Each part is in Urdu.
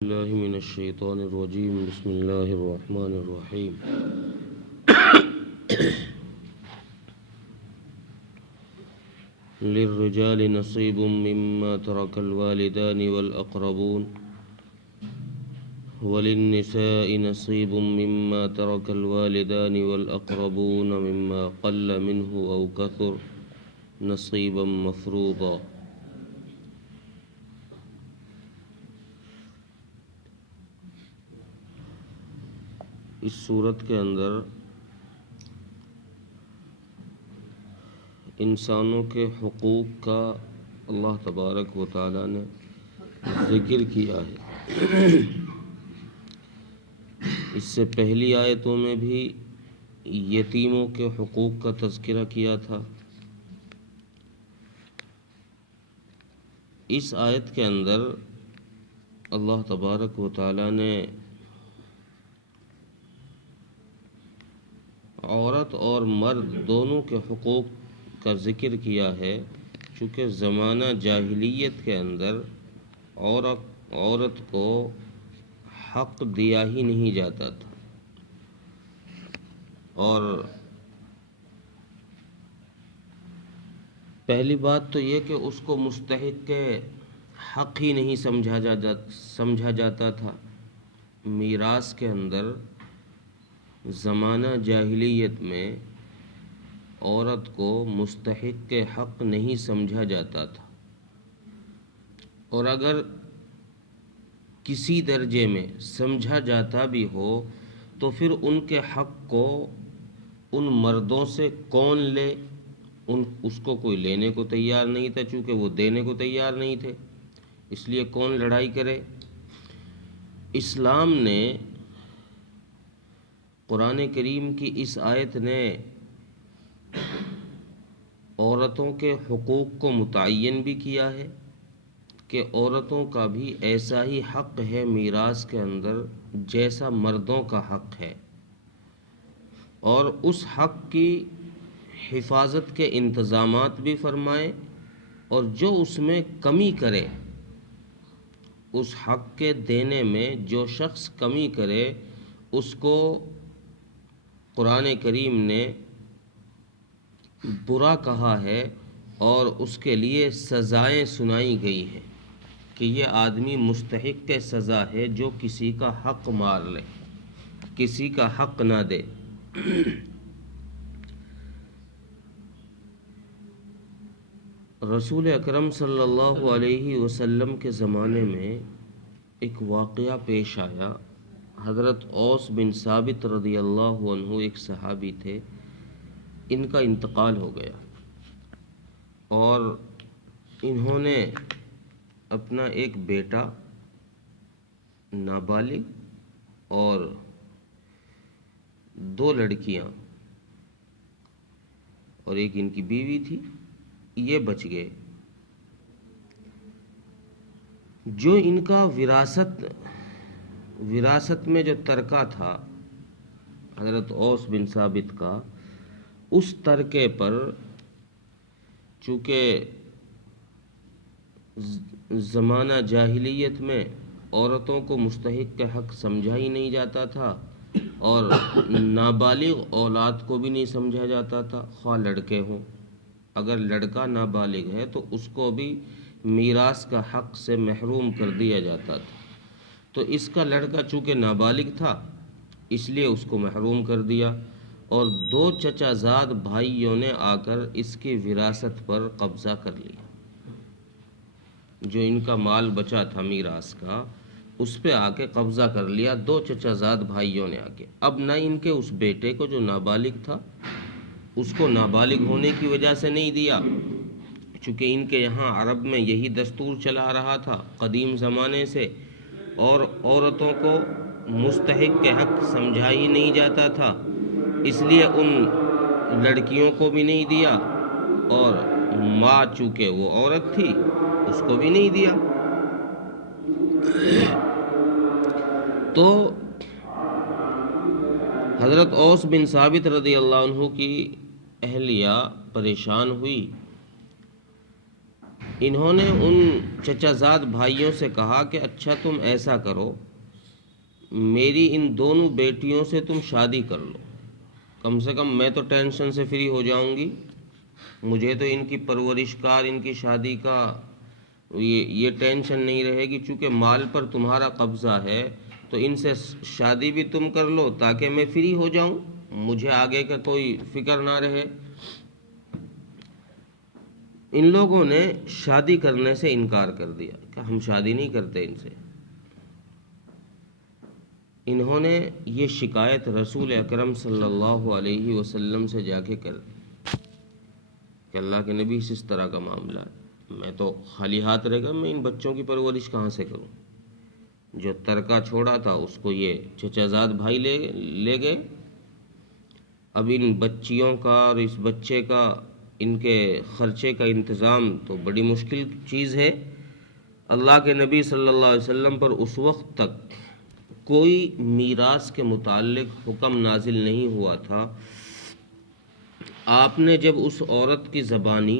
الله من الشيطان الرجيم. بسم الله الرحمن الرحيم. للرجال نصيب مما ترك الوالدان والأقربون وللنساء نصيب مما ترك الوالدان والأقربون مما قل منه أو كثر نصيبا مفروضا. اس صورت کے اندر انسانوں کے حقوق کا اللہ تبارک و تعالی نے ذکر کیا ہے. اس سے پہلی آیتوں میں بھی یتیموں کے حقوق کا تذکرہ کیا تھا. اس آیت کے اندر اللہ تبارک و تعالی نے عورت اور مرد دونوں کے حقوق کا ذکر کیا ہے، چونکہ زمانہ جاہلیت کے اندر عورت کو حق دیا ہی نہیں جاتا تھا، اور پہلی بات تو یہ کہ اس کو مستحق کے حق ہی نہیں سمجھا جاتا تھا. میراث کے اندر زمانہ جاہلیت میں عورت کو مستحق کے حق نہیں سمجھا جاتا تھا، اور اگر کسی درجے میں سمجھا جاتا بھی ہو تو پھر ان کے حق کو ان مردوں سے کون لے؟ اس کو کوئی لینے کو تیار نہیں تھا، چونکہ وہ دینے کو تیار نہیں تھے، اس لیے کون لڑائی کرے. اسلام نے، قرآن کریم کی اس آیت نے عورتوں کے حقوق کو متعین بھی کیا ہے کہ عورتوں کا بھی ایسا ہی حق ہے میراث کے اندر جیسا مردوں کا حق ہے، اور اس حق کی حفاظت کے انتظامات بھی فرمائے، اور جو اس میں کمی کرے، اس حق کے دینے میں جو شخص کمی کرے اس کو قرآن کریم نے برا کہا ہے، اور اس کے لیے سزائیں سنائی گئی ہیں کہ یہ آدمی مستحق کے سزا ہے جو کسی کا حق مار لے، کسی کا حق نہ دے. رسول اکرم صلی اللہ علیہ وسلم کے زمانے میں ایک واقعہ پیش آیا. حضرت اوس بن ثابت رضی اللہ عنہ ایک صحابی تھے، ان کا انتقال ہو گیا، اور انہوں نے اپنا ایک بیٹا نابالغ اور 2 لڑکیاں اور ایک ان کی بیوی تھی، یہ بچ گئے. جو ان کا وراثت میں جو ترکہ تھا حضرت اوس بن ثابت کا، اس ترکے پر چونکہ زمانہ جاہلیت میں عورتوں کو مستحق کے حق سمجھا ہی نہیں جاتا تھا، اور نابالغ اولاد کو بھی نہیں سمجھا جاتا تھا، خواہ لڑکے ہوں. اگر لڑکا نابالغ ہے تو اس کو بھی میراث کا حق سے محروم کر دیا جاتا تھا. تو اس کا لڑکا چونکہ نابالغ تھا اس لیے اس کو محروم کر دیا، اور 2 چچا زاد بھائیوں نے آ کر اس کی وراثت پر قبضہ کر لیا. جو ان کا مال بچا تھا میراث کا، اس پہ آ کے قبضہ کر لیا 2 چچا زاد بھائیوں نے آ کے. اب نہ ان کے اس بیٹے کو جو نابالغ تھا اس کو نابالغ ہونے کی وجہ سے نہیں دیا، چونکہ ان کے یہاں عرب میں یہی دستور چلا رہا تھا قدیم زمانے سے، اور عورتوں کو مستحق کے حق سمجھا ہی نہیں جاتا تھا، اس لیے ان لڑکیوں کو بھی نہیں دیا، اور ماں چونکہ وہ عورت تھی اس کو بھی نہیں دیا. تو حضرت اوس بن ثابت رضی اللہ عنہ کی اہلیہ پریشان ہوئی انہوں نے ان چچا زاد بھائیوں سے کہا کہ اچھا تم ایسا کرو، میری ان دونوں بیٹیوں سے تم شادی کر لو، کم سے کم میں تو ٹینشن سے فری ہو جاؤں گی، مجھے تو ان کی پرورش کار ان کی شادی کا یہ ٹینشن نہیں رہے گی، چونکہ مال پر تمہارا قبضہ ہے تو ان سے شادی بھی تم کر لو تاکہ میں فری ہو جاؤں، مجھے آگے کا کوئی فکر نہ رہے۔ ان لوگوں نے شادی کرنے سے انکار کر دیا کہ ہم شادی نہیں کرتے ان سے۔ انہوں نے یہ شکایت رسول اکرم صلی اللہ علیہ وسلم سے جا کے کر دی کہ اللہ کے نبی اس طرح کا معاملہ ہے، میں تو خالی ہاتھ رہ گا، میں ان بچوں کی پرورش کہاں سے کروں؟ جو ترکہ چھوڑا تھا اس کو یہ چچا زاد بھائی لے گئے، اب ان بچیوں کا اور اس بچے کا ان کے خرچے کا انتظام تو بڑی مشکل چیز ہے۔ اللہ کے نبی صلی اللہ علیہ وسلم پر اس وقت تک کوئی میراث کے متعلق حکم نازل نہیں ہوا تھا۔ آپ نے جب اس عورت کی زبانی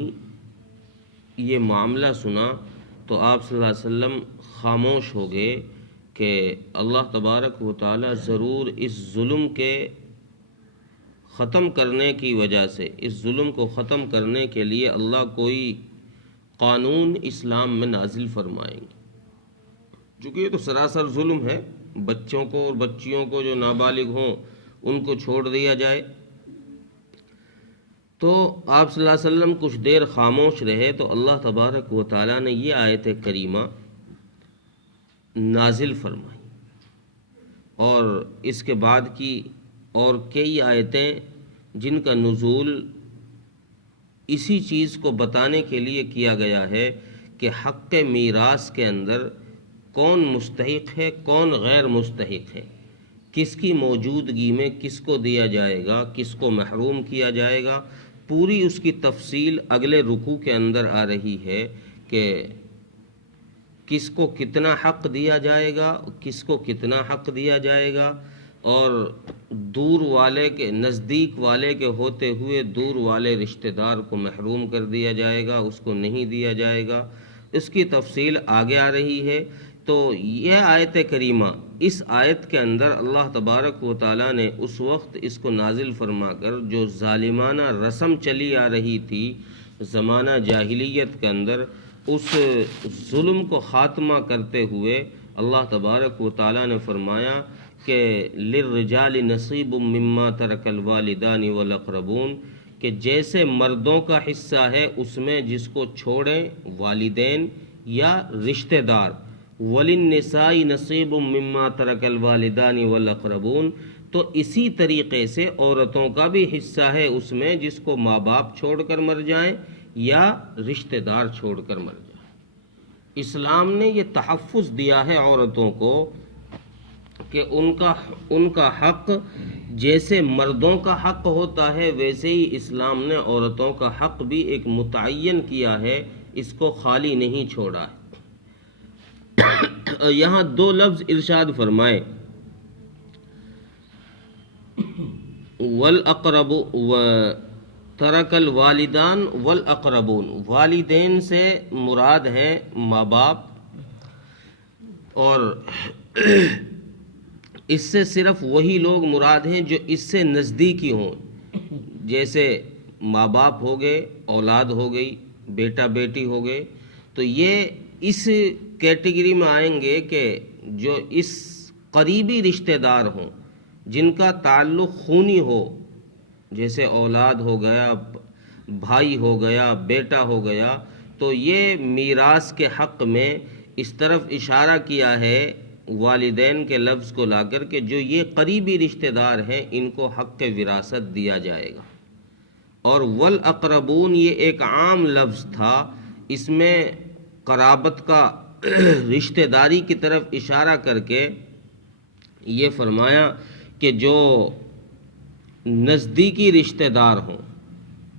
یہ معاملہ سنا تو آپ صلی اللہ علیہ وسلم خاموش ہو گئے کہ اللہ تبارک و تعالی ضرور اس ظلم کے ختم کرنے کی وجہ سے، اس ظلم کو ختم کرنے کے لیے اللہ کوئی قانون اسلام میں نازل فرمائیں گے، چونکہ یہ تو سراسر ظلم ہے، بچوں کو اور بچیوں کو جو نابالغ ہوں ان کو چھوڑ دیا جائے۔ تو آپ صلی اللہ علیہ وسلم کچھ دیر خاموش رہے تو اللہ تبارک و تعالیٰ نے یہ آیت کریمہ نازل فرمائی، اور اس کے بعد کی اور کئی آیتیں جن کا نزول اسی چیز کو بتانے کے لیے کیا گیا ہے کہ حق میراث کے اندر کون مستحق ہے کون غیر مستحق ہے، کس کی موجودگی میں کس کو دیا جائے گا، کس کو محروم کیا جائے گا، پوری اس کی تفصیل اگلے رکوع کے اندر آ رہی ہے کہ کس کو کتنا حق دیا جائے گا، کس کو کتنا حق دیا جائے گا، اور دور والے کے نزدیک والے کے ہوتے ہوئے دور والے رشتہ دار کو محروم کر دیا جائے گا، اس کو نہیں دیا جائے گا، اس کی تفصیل آگے آ رہی ہے۔ تو یہ آیت کریمہ، اس آیت کے اندر اللہ تبارک و تعالیٰ نے اس وقت اس کو نازل فرما کر جو ظالمانہ رسم چلی آ رہی تھی زمانہ جاہلیت کے اندر، اس ظلم کو خاتمہ کرتے ہوئے اللہ تبارک و تعالیٰ نے فرمایا کہ للرجال نصیب مما ترک الوالدان والاقربون، کہ جیسے مردوں کا حصہ ہے اس میں جس کو چھوڑیں والدین یا رشتہ دار، وللنساء نصیب مما ترک الوالدان والاقربون، تو اسی طریقے سے عورتوں کا بھی حصہ ہے اس میں جس کو ماں باپ چھوڑ کر مر جائیں یا رشتہ دار چھوڑ کر مر جائیں۔ اسلام نے یہ تحفظ دیا ہے عورتوں کو کہ ان کا حق جیسے مردوں کا حق ہوتا ہے ویسے ہی اسلام نے عورتوں کا حق بھی ایک متعین کیا ہے، اس کو خالی نہیں چھوڑا ہے۔ یہاں دو لفظ ارشاد فرمائے، والاقرب و ترک الوالدان والاقربون، والدین سے مراد ہے ماں باپ، اور اس سے صرف وہی لوگ مراد ہیں جو اس سے نزدیکی ہوں، جیسے ماں باپ ہو گئے، اولاد ہو گئی، بیٹا بیٹی ہو گئے، تو یہ اس کیٹیگری میں آئیں گے کہ جو اس قریبی رشتہ دار ہوں جن کا تعلق خونی ہو، جیسے اولاد ہو گیا، بھائی ہو گیا، بیٹا ہو گیا، تو یہ میراث کے حق میں اس طرف اشارہ کیا ہے والدین کے لفظ کو لا کر کہ جو یہ قریبی رشتہ دار ہیں ان کو حق وراثت دیا جائے گا۔ اور والاقربون یہ ایک عام لفظ تھا، اس میں قرابت کا رشتہ داری کی طرف اشارہ کر کے یہ فرمایا کہ جو نزدیکی رشتہ دار ہوں،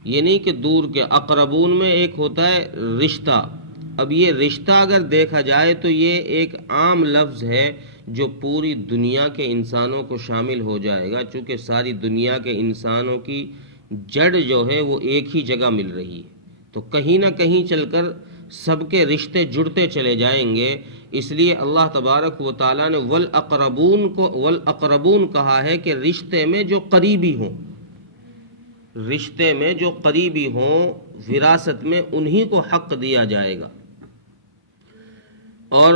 یہ نہیں کہ دور کے۔ اقربون میں ایک ہوتا ہے رشتہ، اب یہ رشتہ اگر دیکھا جائے تو یہ ایک عام لفظ ہے جو پوری دنیا کے انسانوں کو شامل ہو جائے گا، چونکہ ساری دنیا کے انسانوں کی جڑ جو ہے وہ ایک ہی جگہ مل رہی ہے، تو کہیں نہ کہیں چل کر سب کے رشتے جڑتے چلے جائیں گے۔ اس لیے اللہ تبارک و تعالیٰ نے والاقربون کہا ہے کہ رشتے میں جو قریبی ہوں، رشتے میں جو قریبی ہوں وراثت میں انہی کو حق دیا جائے گا، اور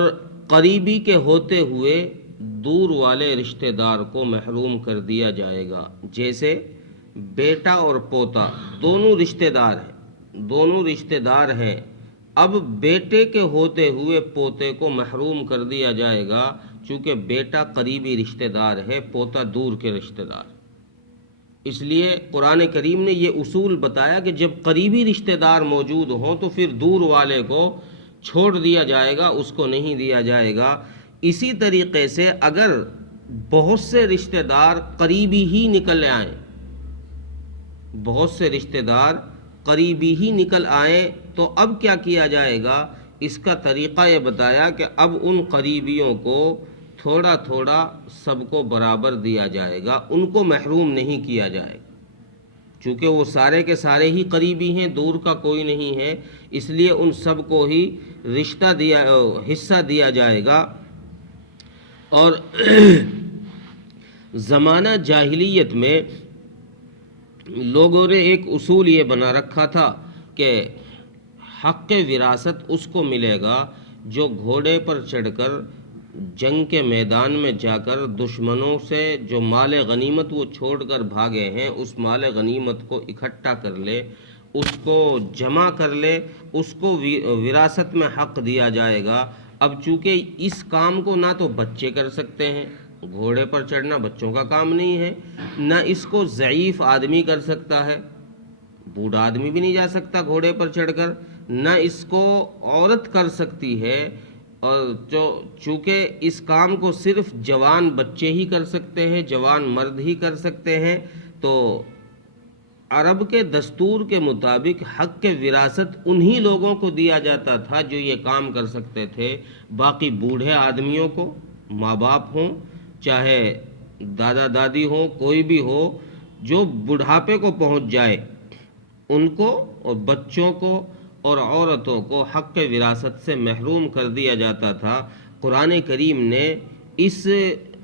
قریبی کے ہوتے ہوئے دور والے رشتہ دار کو محروم کر دیا جائے گا۔ جیسے بیٹا اور پوتا دونوں رشتہ دار ہیں، اب بیٹے کے ہوتے ہوئے پوتے کو محروم کر دیا جائے گا، چونکہ بیٹا قریبی رشتہ دار ہے، پوتا دور کے رشتہ دار۔ اس لیے قرآن کریم نے یہ اصول بتایا کہ جب قریبی رشتہ دار موجود ہوں تو پھر دور والے کو چھوڑ دیا جائے گا، اس کو نہیں دیا جائے گا۔ اسی طریقے سے اگر بہت سے رشتہ دار قریبی ہی نکل آئیں، بہت سے رشتہ دار قریبی ہی نکل آئیں تو اب کیا کیا جائے گا؟ اس کا طریقہ یہ بتایا کہ اب ان قریبیوں کو تھوڑا تھوڑا سب کو برابر دیا جائے گا، ان کو محروم نہیں کیا جائے گا، چونکہ وہ سارے کے سارے ہی قریبی ہیں، دور کا کوئی نہیں ہے، اس لیے ان سب کو ہی حصہ دیا جائے گا۔ اور زمانہ جاہلیت میں لوگوں نے ایک اصول یہ بنا رکھا تھا کہ حق وراثت اس کو ملے گا جو گھوڑے پر چڑھ کر جنگ کے میدان میں جا کر دشمنوں سے جو مال غنیمت وہ چھوڑ کر بھاگے ہیں اس مال غنیمت کو اکٹھا کر لے، اس کو جمع کر لے، اس کو وراثت میں حق دیا جائے گا۔ اب چونکہ اس کام کو نہ تو بچے کر سکتے ہیں، گھوڑے پر چڑھنا بچوں کا کام نہیں ہے، نہ اس کو ضعیف آدمی کر سکتا ہے، بوڑھا آدمی بھی نہیں جا سکتا گھوڑے پر چڑھ کر، نہ اس کو عورت کر سکتی ہے، اور چونکہ اس کام کو صرف جوان بچے ہی کر سکتے ہیں، جوان مرد ہی کر سکتے ہیں، تو عرب کے دستور کے مطابق حق کے وراثت انہی لوگوں کو دیا جاتا تھا جو یہ کام کر سکتے تھے۔ باقی بوڑھے آدمیوں کو، ماں باپ ہوں چاہے دادا دادی ہوں، کوئی بھی ہو جو بڑھاپے کو پہنچ جائے، ان کو اور بچوں کو اور عورتوں کو حق کے وراثت سے محروم کر دیا جاتا تھا۔ قرآن کریم نے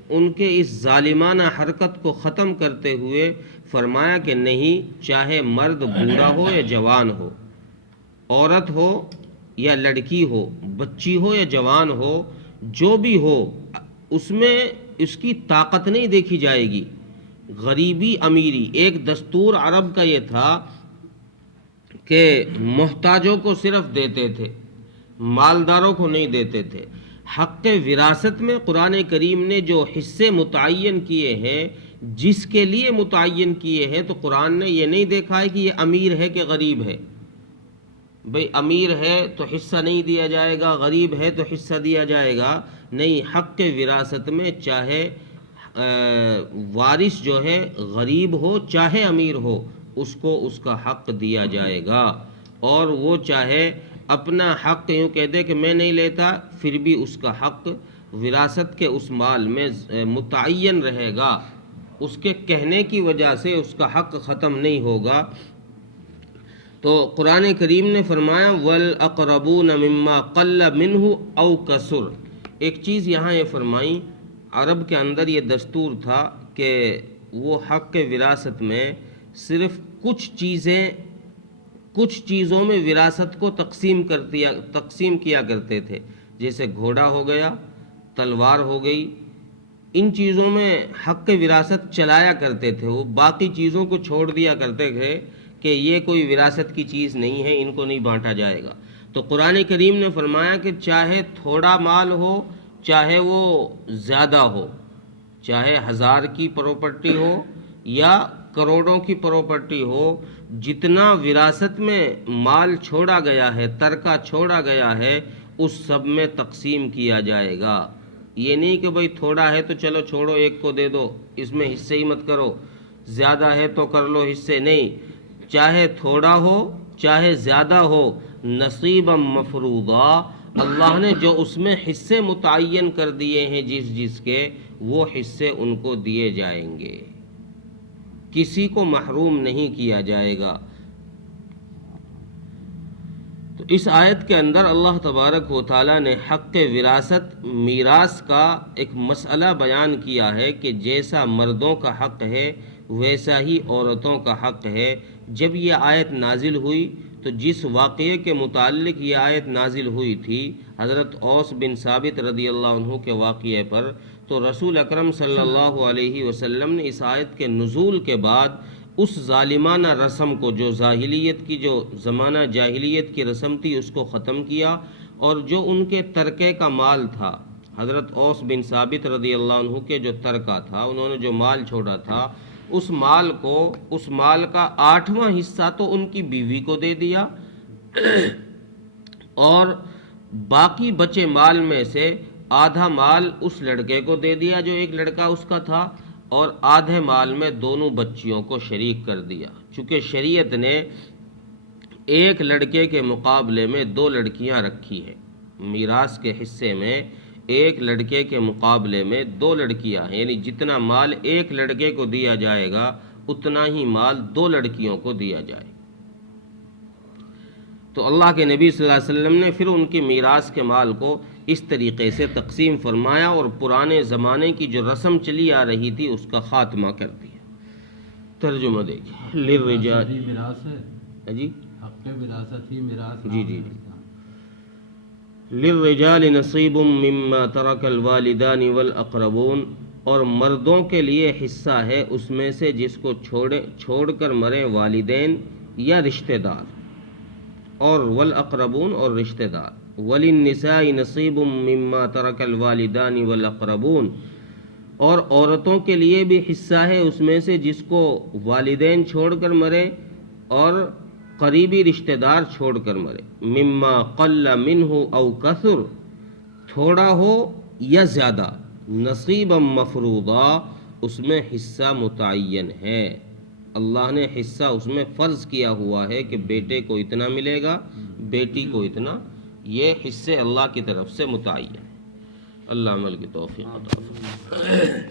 ان کے اس ظالمانہ حرکت کو ختم کرتے ہوئے فرمایا کہ نہیں، چاہے مرد بوڑھا ہو یا جوان ہو، عورت ہو یا لڑکی ہو، بچی ہو یا جوان ہو، جو بھی ہو، اس میں اس کی طاقت نہیں دیکھی جائے گی، غریبی امیری۔ ایک دستور عرب کا یہ تھا کہ محتاجوں کو صرف دیتے تھے، مالداروں کو نہیں دیتے تھے۔ حق وراثت میں قرآن کریم نے جو حصے متعین کیے ہیں، جس کے لیے متعین کیے ہیں، تو قرآن نے یہ نہیں دیکھا ہے کہ یہ امیر ہے کہ غریب ہے۔ بھئی امیر ہے تو حصہ نہیں دیا جائے گا، غریب ہے تو حصہ دیا جائے گا، نہیں، حق کے وراثت میں چاہے وارث جو ہے غریب ہو چاہے امیر ہو، اس کو اس کا حق دیا جائے گا، اور وہ چاہے اپنا حق یوں کہہ دے کہ میں نہیں لیتا، پھر بھی اس کا حق وراثت کے اس مال میں متعین رہے گا، اس کے کہنے کی وجہ سے اس کا حق ختم نہیں ہوگا۔ تو قرآن کریم نے فرمایا وَالْأَقْرَبُونَ مِمَّا قَلَّ مِنْهُ أَوْ كَثُرَ۔ ایک چیز یہاں یہ فرمائی، عرب کے اندر یہ دستور تھا کہ وہ حق کے وراثت میں صرف کچھ چیزوں میں وراثت کو تقسیم کیا کرتے تھے، جیسے گھوڑا ہو گیا، تلوار ہو گئی، ان چیزوں میں حق کے وراثت چلایا کرتے تھے، وہ باقی چیزوں کو چھوڑ دیا کرتے تھے کہ یہ کوئی وراثت کی چیز نہیں ہے، ان کو نہیں بانٹا جائے گا۔ تو قرآن کریم نے فرمایا کہ چاہے تھوڑا مال ہو چاہے وہ زیادہ ہو، چاہے 1000 کی پراپرٹی ہو یا کروڑوں کی پراپرٹی ہو، جتنا وراثت میں مال چھوڑا گیا ہے، ترکہ چھوڑا گیا ہے، اس سب میں تقسیم کیا جائے گا۔ یہ نہیں کہ بھئی تھوڑا ہے تو چلو چھوڑو، ایک کو دے دو، اس میں حصے ہی مت کرو، زیادہ ہے تو کر لو حصے، نہیں، چاہے تھوڑا ہو چاہے زیادہ ہو، نصیبا مفروضا، اللہ نے جو اس میں حصے متعین کر دیے ہیں جس کے، وہ حصے ان کو دیے جائیں گے، کسی کو محروم نہیں کیا جائے گا۔ تو اس آیت کے اندر اللہ تبارک و تعالیٰ نے حق وراثت میراث کا ایک مسئلہ بیان کیا ہے کہ جیسا مردوں کا حق ہے ویسا ہی عورتوں کا حق ہے۔ جب یہ آیت نازل ہوئی تو جس واقعے کے متعلق یہ آیت نازل ہوئی تھی حضرت اوس بن ثابت رضی اللہ عنہ کے واقعے پر، تو رسول اکرم صلی اللہ علیہ وسلم نے اس آیت کے نزول کے بعد اس ظالمانہ رسم کو، جو جاہلیت کی، جو زمانہ جاہلیت کی رسم تھی، اس کو ختم کیا، اور جو ان کے ترکے کا مال تھا، حضرت اوس بن ثابت رضی اللہ عنہ کے جو ترکہ تھا، انہوں نے جو مال چھوڑا تھا، اس مال کا 8واں حصہ تو ان کی بیوی کو دے دیا، اور باقی بچے مال میں سے آدھا مال اس لڑکے کو دے دیا جو ایک لڑکا اس کا تھا، اور آدھے مال میں دونوں بچیوں کو شریک کر دیا۔ چونکہ شریعت نے ایک لڑکے کے مقابلے میں 2 لڑکیاں رکھی ہیں، میراث کے حصے میں ایک لڑکے کے مقابلے میں 2 لڑکیاں ہیں، یعنی جتنا مال ایک لڑکے کو دیا جائے گا اتنا ہی مال 2 لڑکیوں کو دیا جائے۔ تو اللہ کے نبی صلی اللہ علیہ وسلم نے پھر ان کی میراث کے مال کو اس طریقے سے تقسیم فرمایا، اور پرانے زمانے کی جو رسم چلی آ رہی تھی اس کا خاتمہ کر دیا۔ ترجمہ دیکھیں، للرجال میراث ہے جی حق وراثت ہی میراث جی للرجال نصیب مما ترک الوالدان والاقربون، اور مردوں کے لیے حصہ ہے اس میں سے جس کو چھوڑ کر مرے والدین یا رشتہ دار، اور والاقربون اور رشتہ دار۔ وللنساء نصیب مما ترک الوالدان والاقربون، اور عورتوں کے لیے بھی حصہ ہے اس میں سے جس کو والدین چھوڑ کر مرے اور قریبی رشتہ دار چھوڑ کر مرے۔ مما قل منہ او کثر، تھوڑا ہو یا زیادہ، نصیبا مفروضا، اس میں حصہ متعین ہے، اللہ نے حصہ اس میں فرض کیا ہوا ہے کہ بیٹے کو اتنا ملے گا، بیٹی کو اتنا، یہ حصے اللہ کی طرف سے متعین ہے۔ اللہ عمل کی توفیق عطا فرمائے۔